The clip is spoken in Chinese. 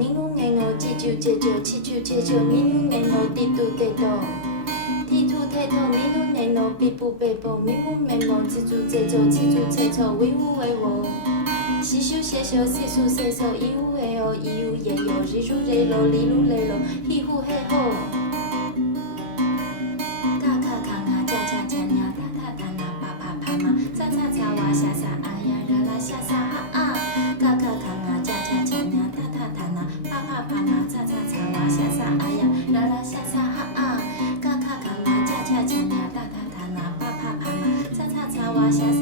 尼努眼哦，叽啾叽啾，气啾气啾，尼努眼哦，滴嘟滴嘟。踢突踢突，尼努眼哦，比布比布，咪姆咪姆，蜘蛛蜘蛛，蜘蛛蜘蛛，威武威武。西咻西咻，西咻西咻，咿呜哎哟，咿呜耶哟，日噜日噜，哩噜哩噜，嘿呼嘿吼。咔咔咔啊，恰恰恰呀，哒哒哒那，啪啪啪嘛，嚓嚓嚓哇，下沙啊呀，啦啦下沙哈啊。咔咔咔啊，恰恰恰呀，哒哒哒那，啪啪啪嘛，嚓嚓嚓哇，下沙啊呀，啦啦下沙哈啊。咔咔咔啊，恰恰恰呀，哒哒哒那，啪啪啪嘛，嚓嚓嚓哇，下沙。